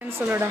சொல்லடா.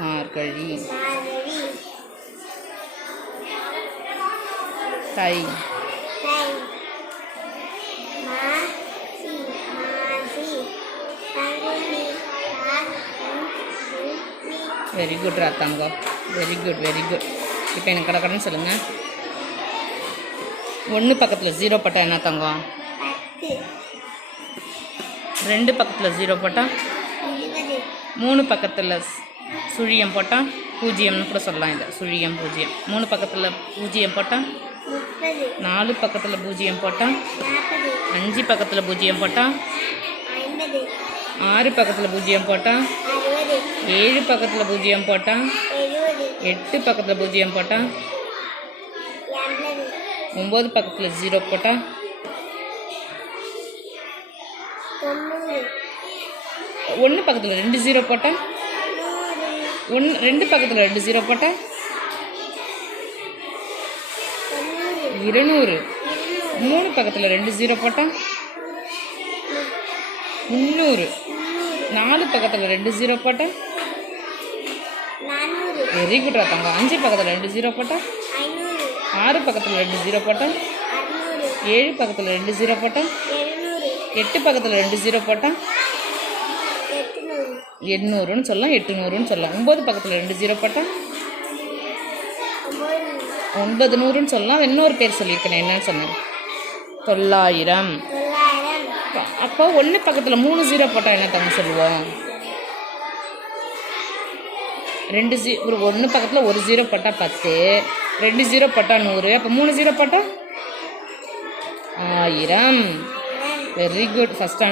மார்கழி தை வெரி குட் ராத்தாங்கோ, வெரி குட் வெரி குட். இப்போ எனக்கு கடற்கடன்னு சொல்லுங்கள். 1 பக்கத்தில் 0 போட்டால் என்ன தங்கம்? 2 பக்கத்தில் 0 போட்டால் 3 பக்கத்தில் சுழியம் போட்டால் 0ன்னு கூட சொல்லலாம். இதை சுழியம் 0. 3 பக்கத்தில் 0 போட்டால் 4 பக்கத்தில் 0 போட்டால் 5 பக்கத்தில் 0 போட்டால் 6 பக்கத்தில் 0 போட்டால் 7 பக்கத்தில் 0 போட்டால் 8 பக்கத்தில் 0 போட்டால் 9 பக்கத்தில் 0 போட்டால் 1 பக்கத்தில் 2 0 போட்டால் 2 பக்கத்தில் 2 0 போட்டால் 200. 3 பக்கத்தில் 2 0 போட்டால் 300. 4 பக்கத்தில் 2 0 போட்டால் வெரி குட் ராத்தாங்க. 5 பக்கத்தில் 2 0 போட்டால் 6 பக்கத்தில் 2 0 போட்டால் 7 பக்கத்தில் 2 0 போட்டால் 8 பக்கத்தில் 2 0 போட்டால் 800ன்னு சொல்லலாம், 800ன்னு சொல்லலாம். 9 பக்கத்தில் 2 0 போட்டால் 900ன்னு சொல்லலாம். இன்னொரு பேர் சொல்லியிருக்கேன், என்னன்னு சொன்னேன்? 900. அப்போ 1 பக்கத்தில் 3 0 போட்டால் என்ன தங்க சொல்லுவோம்? 1 பக்கத்தில் 1 0 போட்டால் 10, 2 0 போட்டால் 100, அப்போ 3 0 போட்டால் 1000. Very good. ஃபஸ்ட்